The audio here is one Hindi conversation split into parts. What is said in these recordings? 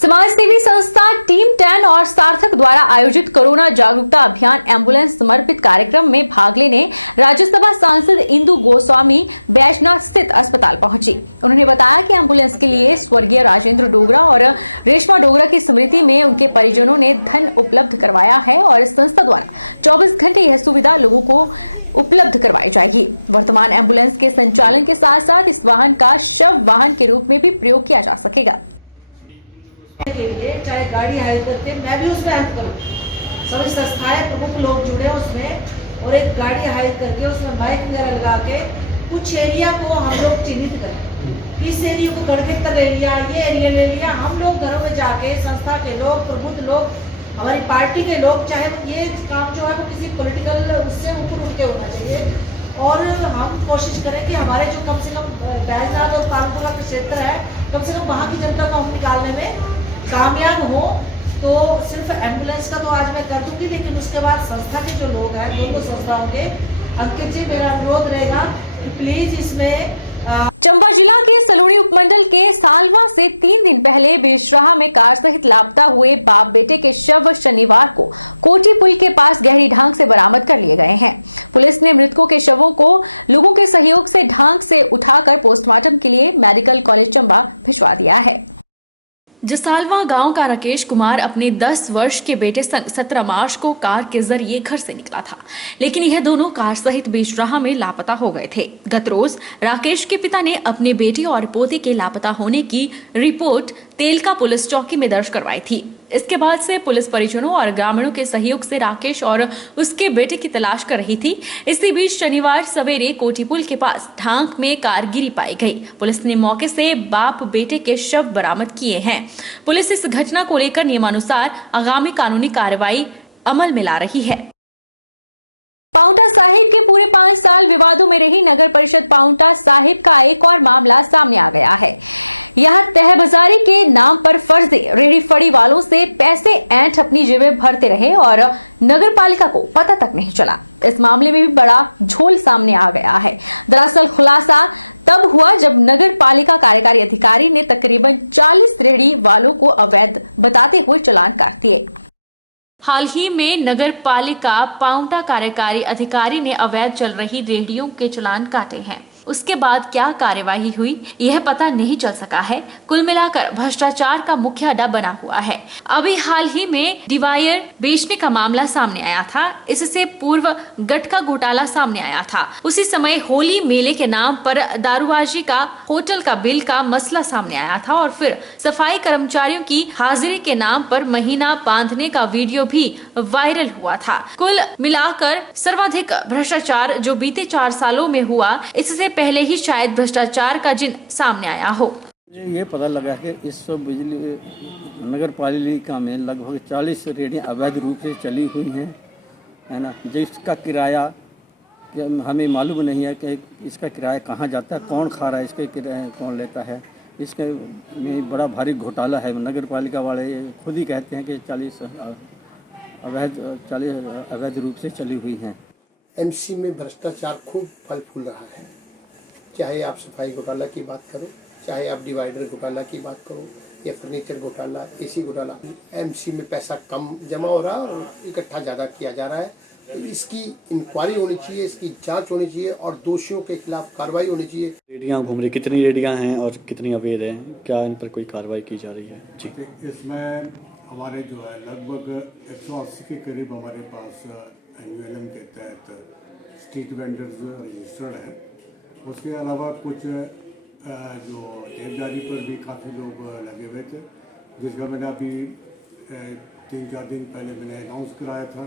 समाज सेवी संस्था टीम 10 और सार्थक द्वारा आयोजित कोरोना जागरूकता अभियान एम्बुलेंस समर्पित कार्यक्रम में भाग लेने राज्यसभा सांसद इंदु गोस्वामी बैजनाथ स्थित अस्पताल पहुंची। उन्होंने बताया कि एम्बुलेंस के लिए स्वर्गीय राजेंद्र डोगरा और रेशमा डोगरा की स्मृति में उनके परिजनों ने धन उपलब्ध करवाया है और संस्था द्वारा 24 घंटे यह सुविधा लोगों को उपलब्ध करवाई जाएगी। वर्तमान एम्बुलेंस के संचालन के साथ साथ इस वाहन का शव वाहन के रूप में भी प्रयोग किया जा सकेगा। के लिए चाहे गाड़ी हायर करके मैं भी उसमें हेल्प करूँ। सभी संस्थाएं प्रमुख लोग जुड़े उसमें और एक गाड़ी हायर करके उसमें माइक वगैरह लगा के कुछ एरिया को हम लोग चिन्हित करें। इस एरिया को गढ़खेतर ले लिया, ये एरिया ले लिया। हम लोग घरों में जाके संस्था के लोग, प्रबुद्ध लोग, हमारी पार्टी के लोग, चाहे ये काम जो है वो किसी पॉलिटिकल उससे ऊपर उठ के होना चाहिए और हम कोशिश करें कि हमारे जो कम से कम बैजनाथ और तालुका का क्षेत्र है, कम से कम वहाँ की जनता को हम निकालने में कामयाब हो। तो सिर्फ एम्बुलेंस का तो आज मैं कर दूंगी, लेकिन उसके बाद संस्था के जो लोग हैं, दोनों संस्थाओं के, अंकित जी मेरा अनुरोध रहेगा कि प्लीज इसमें चंबा जिला के सलूणी उपमंडल के सालवा से 3 दिन पहले बेशराह में कार सहित लापता हुए बाप बेटे के शव शनिवार को कोटी पुल के पास गहरी ढांक से बरामद कर लिए गए हैं। पुलिस ने मृतकों के शवों को लोगों के सहयोग से ढांक से उठाकर पोस्टमार्टम के लिए मेडिकल कॉलेज चंबा भिजवा दिया है। जसालवा गांव का राकेश कुमार अपने 10 वर्ष के बेटे संग 17 मार्च को कार के जरिए घर से निकला था, लेकिन यह दोनों कार सहित बेशराह में लापता हो गए थे। गत रोज राकेश के पिता ने अपने बेटे और पोते के लापता होने की रिपोर्ट तेलका पुलिस चौकी में दर्ज करवाई थी। इसके बाद से पुलिस परिजनों और ग्रामीणों के सहयोग से राकेश और उसके बेटे की तलाश कर रही थी। इसी बीच शनिवार सवेरे कोटी पुल के पास ढांक में कार गिरी पाई गई। पुलिस ने मौके से बाप बेटे के शव बरामद किए हैं। पुलिस इस घटना को लेकर नियमानुसार आगामी कानूनी कार्रवाई अमल में ला रही है। पांवटा साहिब के पूरे 5 साल विवादों में रही नगर परिषद पांवटा साहिब का एक और मामला सामने आ गया है। यह तहबाजारी के नाम पर फर्जी रेहड़ी फड़ी वालों से पैसे ऐंठ अपनी जेबें भरते रहे और नगर पालिका को पता तक नहीं चला। इस मामले में भी बड़ा झोल सामने आ गया है। दरअसल खुलासा तब हुआ जब नगर पालिका कार्यकारी अधिकारी ने तकरीबन 40 रेहड़ी वालों को अवैध बताते हुए चालान काट दिए। हाल ही में नगर पालिका पांवटा कार्यकारी अधिकारी ने अवैध चल रही रेहड़ियों के चालान काटे हैं। उसके बाद क्या कार्यवाही हुई यह पता नहीं चल सका है। कुल मिलाकर भ्रष्टाचार का मुख्य अड्डा बना हुआ है। अभी हाल ही में डिवाइडर बेचने का मामला सामने आया था। इससे पूर्व गटका घोटाला सामने आया था। उसी समय होली मेले के नाम पर दारूबाजी का होटल का बिल का मसला सामने आया था और फिर सफाई कर्मचारियों की हाजिरी के नाम पर महीना बांधने का वीडियो भी वायरल हुआ था। कुल मिलाकर सर्वाधिक भ्रष्टाचार जो बीते 4 सालों में हुआ, इससे पहले ही शायद भ्रष्टाचार का जिन सामने आया हो। ये पता लगा कि इस बिजली नगर पालिका में लगभग 40 रेहड़ियाँ अवैध रूप से चली हुई हैं, है ना, जिसका किराया हमें मालूम नहीं है कि इसका किराया कहाँ जाता है, कौन खा रहा है, इसका किराया कौन लेता है। इसके में बड़ा भारी घोटाला है। नगर पालिका वाले खुद ही कहते हैं कि 40 अवैध रूप से चली हुई हैं। एमसी में भ्रष्टाचार खूब फल फूल रहा है। चाहे आप सफाई घोटाला की बात करो, चाहे आप डिवाइडर घोटाला की बात करो, या फर्नीचर घोटाला, एसी घोटाला, एमसी में पैसा कम जमा हो रहा है और इकट्ठा ज़्यादा किया जा रहा है। तो इसकी इंक्वायरी होनी चाहिए, इसकी जांच होनी चाहिए और दोषियों के खिलाफ कार्रवाई होनी चाहिए। रेडियाँ घूम रही, कितनी रेडियाँ हैं और कितनी अवैध हैं, क्या इन पर कोई कार्रवाई की जा रही है? जी, इसमें हमारे जो है लगभग 180 के करीब हमारे पास एनयूएलएम के तहत स्ट्रीट वेंडर्स रजिस्टर्ड हैं। उसके अलावा कुछ जो देवदारी पर भी काफ़ी लोग लगे हुए थे, जिसका मैंने अभी 3-4 दिन पहले मैंने अनाउंस कराया था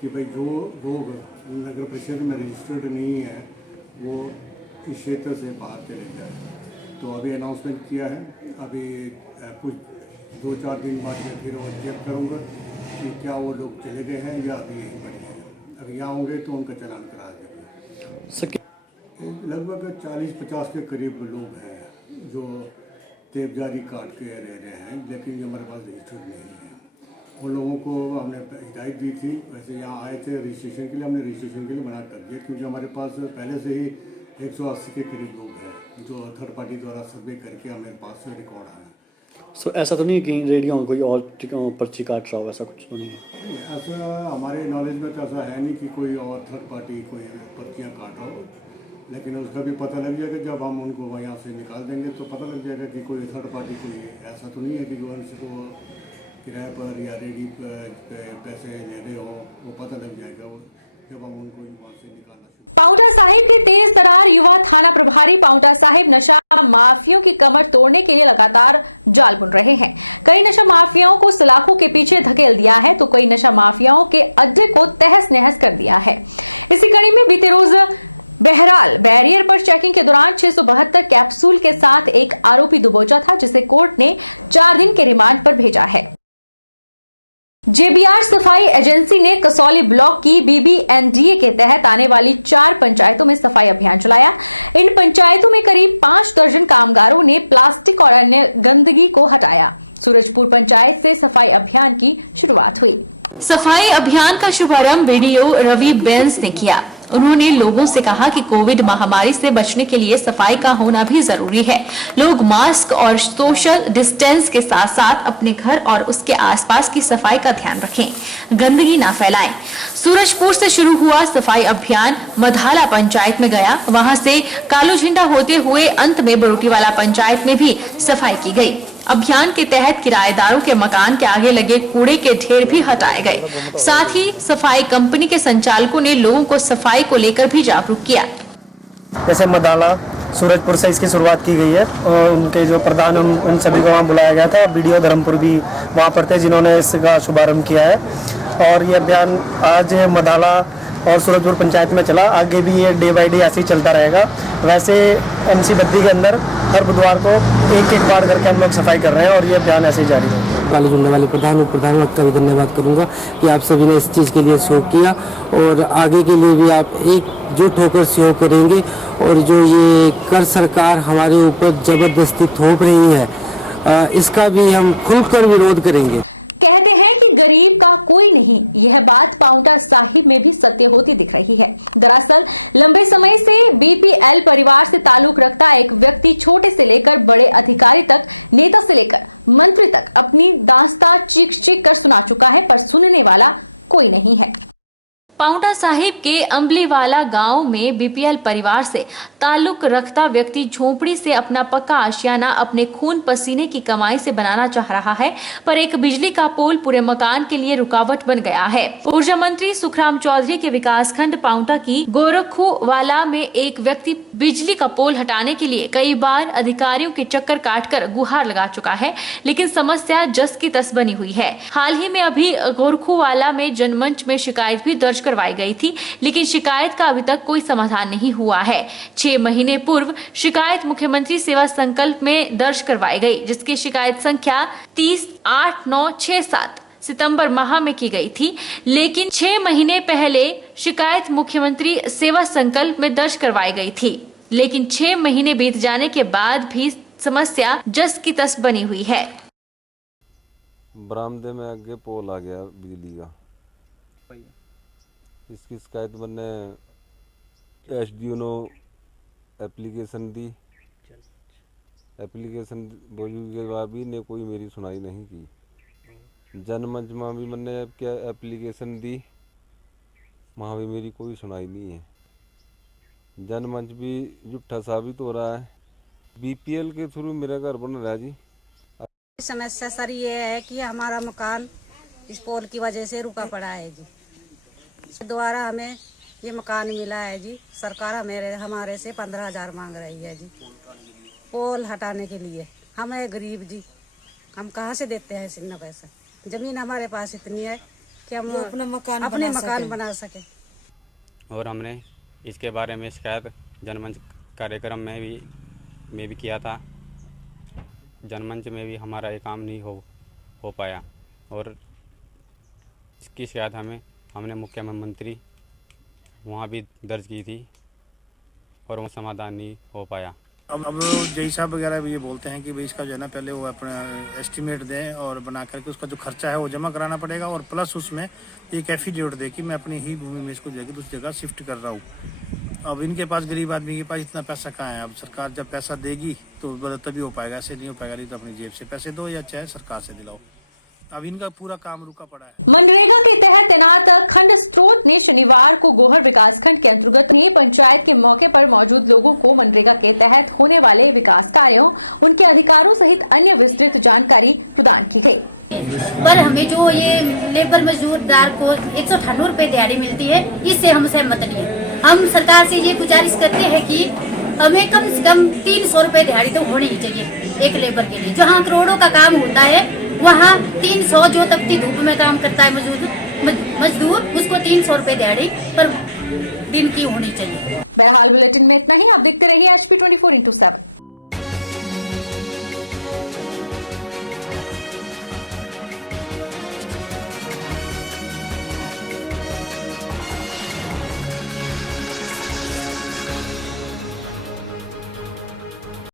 कि भाई जो लोग नगर परिषद में रजिस्टर्ड नहीं है वो इस क्षेत्र से बाहर चले जाए। तो अभी अनाउंसमेंट किया है। अभी कुछ 2-4 दिन बाद मैं फिर और चेक करूँगा कि क्या वो लोग चले गए हैं या अभी यहीं पर हैं। अगर यहाँ होंगे तो उनका चालान करा देगा। लगभग 40-50 के करीब लोग हैं जो देवदारी काट के रह रहे हैं, लेकिन जो हमारे पास रजिस्टर्ड नहीं है। उन लोगों को हमने हिदायत दी थी, वैसे यहाँ आए थे रजिस्ट्रेशन के लिए, हमने रजिस्ट्रेशन के लिए मना कर दिया क्योंकि हमारे पास पहले से ही 180 के करीब लोग हैं जो थर्ड पार्टी द्वारा सर्वे करके हमारे पास रिकॉर्ड आए। सो ऐसा तो नहीं है कि रेडियो में कोई और पर्ची काट रहा हो, ऐसा कुछ तो नहीं है? नहीं, ऐसा हमारे नॉलेज में तो ऐसा है नहीं कि कोई और थर्ड पार्टी कोई पर्चियाँ काट रहा हो, लेकिन उसका भी पता लग जाएगा जब हम उनको यहाँ से निकाल देंगे तो पता लग जाएगा कि कोई थर्ड पार्टी कोई ऐसा तो नहीं है कि जो उनको किराए पर या रेडी पे पैसे दे रहे हो, वो पता लग जाएगा वो जब हम उनको वहाँ से निकालना। पांवटा साहिब के तेज तरार युवा थाना प्रभारी पांवटा साहिब नशा माफियों की कमर तोड़ने के लिए लगातार जाल बुन रहे हैं। कई नशा माफियाओं को सलाखों के पीछे धकेल दिया है तो कई नशा माफियाओं के अड्डे को तहस नहस कर दिया है। इसी कड़ी में बीते रोज बहराल बैरियर पर चेकिंग के दौरान 672 कैप्सूल के साथ एक आरोपी दबोचा था, जिसे कोर्ट ने 4 दिन के रिमांड पर भेजा है। जेबीआर सफाई एजेंसी ने कसौली ब्लॉक की बीबीएनडीए के तहत आने वाली 4 पंचायतों में सफाई अभियान चलाया। इन पंचायतों में करीब 5 दर्जन कामगारों ने प्लास्टिक और अन्य गंदगी को हटाया। सूरजपुर पंचायत से सफाई अभियान की शुरुआत हुई। सफाई अभियान का शुभारंभ बीडीओ रवि बेंस ने किया। उन्होंने लोगों से कहा कि कोविड महामारी से बचने के लिए सफाई का होना भी जरूरी है। लोग मास्क और सोशल डिस्टेंस के साथ साथ अपने घर और उसके आसपास की सफाई का ध्यान रखें, गंदगी ना फैलाएं। सूरजपुर से शुरू हुआ सफाई अभियान मधाला पंचायत में गया, वहां से कालो झंडा होते हुए अंत में बरोटीवाला पंचायत में भी सफाई की गई। अभियान के तहत किराएदारों के मकान के आगे लगे कूड़े के ढेर भी हटाए गए। साथ ही सफाई कंपनी के संचालकों ने लोगों को सफाई को लेकर भी जागरूक किया। जैसे मदाला सूरजपुर से इसकी शुरुआत की गई है और उनके जो प्रधान उन सभी को वहाँ बुलाया गया था। बीडीओ धर्मपुर भी वहाँ पर थे जिन्होंने इसका शुभारंभ किया है और ये अभियान आज मदाला और सूरजपुर पंचायत में चला। आगे भी ये डे बाई डे ऐसे ही चलता रहेगा। वैसे एमसी बद्दी के अंदर हर बुधवार को एक बार करके हम लोग सफाई कर रहे हैं और ये अभियान ऐसे ही जारी है। काली झंडे वाले प्रधान और प्रधानमंत्री का भी धन्यवाद करूंगा कि आप सभी ने इस चीज़ के लिए सहयोग किया और आगे के लिए भी आप एकजुट होकर सहयोग करेंगे। और जो ये कर सरकार हमारे ऊपर जबरदस्ती थोप रही है, इसका भी हम खुलकर विरोध करेंगे। कहते हैं कि गरीब का कोई नहीं, यह बात पांवटा साहिब में भी सत्य होती दिख रही है। दरअसल लंबे समय से बीपीएल परिवार से ताल्लुक रखता एक व्यक्ति छोटे से लेकर बड़े अधिकारी तक, नेता से लेकर मंत्री तक अपनी दास्तां चीख कर सुना चुका है, पर सुनने वाला कोई नहीं है। पांवटा साहिब के अम्बलीवाला गांव में बीपीएल परिवार से ताल्लुक रखता व्यक्ति झोपड़ी से अपना पक्का आशियाना अपने खून पसीने की कमाई से बनाना चाह रहा है, पर एक बिजली का पोल पूरे मकान के लिए रुकावट बन गया है। ऊर्जा मंत्री सुखराम चौधरी के विकासखंड पांवटा की गोरखुवाला में एक व्यक्ति बिजली का पोल हटाने के लिए कई बार अधिकारियों के चक्कर काटकर गुहार लगा चुका है, लेकिन समस्या जस की तस बनी हुई है। हाल ही में अभी गोरखुवाला में जनमंच में शिकायत भी दर्ज करवाई गई थी, लेकिन शिकायत का अभी तक कोई समाधान नहीं हुआ है। 6 महीने पूर्व शिकायत मुख्यमंत्री सेवा संकल्प में दर्ज करवाई गई, जिसकी शिकायत संख्या 30-8-9-6-7 सितंबर माह में की गई थी, लेकिन 6 महीने पहले शिकायत मुख्यमंत्री सेवा संकल्प में दर्ज करवाई गई थी, लेकिन 6 महीने बीत जाने के बाद भी समस्या जस की तस बनी हुई है। बरामदे में आगे पोल आ गया बिजली का, इसकी शिकायत मैंने एसडीओ नो एप्लीकेशन दी। एप्लीकेशन बोलने के बाद भी ने कोई मेरी सुनाई नहीं की। जनमंच में भी मैंने क्या एप्लीकेशन दी, वहाँ भी मेरी कोई सुनाई नहीं है। जनमंच भी झूठा साबित हो रहा है। बीपीएल के थ्रू मेरा घर बन रहा है जी। समस्या सर ये है कि हमारा मकान इस पोल की वजह से रुका पड़ा है जी। द्वारा हमें ये मकान मिला है जी। सरकार हमारे से 15,000 मांग रही है जी पोल हटाने के लिए। हम है गरीब जी, हम कहाँ से देते हैं इतना पैसा। जमीन हमारे पास इतनी है कि हम अपने मकान बना सके। और हमने इसके बारे में शिकायत जनमंच कार्यक्रम में भी किया था। जनमंच में भी हमारा ये काम नहीं हो पाया और इसकी शिकायत हमने मुख्यमंत्री वहाँ भी दर्ज की थी और वो समाधान नहीं हो पाया। अब जय साहब वगैरह भी ये बोलते हैं कि भाई इसका जो है ना पहले वो अपना एस्टिमेट दें और बना करके उसका जो खर्चा है वो जमा कराना पड़ेगा और प्लस उसमें एक एफिडेविट दे कि मैं अपनी ही भूमि में इसको देकर दूसरी जगह शिफ्ट कर रहा हूँ। अब इनके पास, गरीब आदमी के पास इतना पैसा कहाँ है। अब सरकार जब पैसा देगी तो तभी हो पाएगा, ऐसे नहीं हो पाएगा। नहीं तो अपनी जेब से पैसे दो या चाहे सरकार से दिलाओ। अब इनका पूरा काम रुका पड़ा है। मनरेगा के तहत तैनात खंड स्रोत ने शनिवार को गोहर विकासखंड के अंतर्गत पंचायत के मौके पर मौजूद लोगों को मनरेगा के तहत होने वाले विकास कार्यों, उनके अधिकारों सहित अन्य विस्तृत जानकारी प्रदान की गई। पर हमें जो ये लेबर मजदूरदार को 198 रुपए दिहाड़ी मिलती है, इससे हम सहमत नहीं है। हम सरकार से ये गुजारिश करते हैं कि हमें कम से कम 300 रुपए दिहाड़ी तो होनी ही चाहिए एक लेबर के लिए। जहाँ करोड़ों का काम होता है वहाँ 300, जो तपती धूप में काम करता है मजदूर, उसको 300 रुपए दिहाड़ी पर दिन की होनी चाहिए। बहरहाल बुलेटिन में इतना ही। आप देखते रहिए HP 24/7।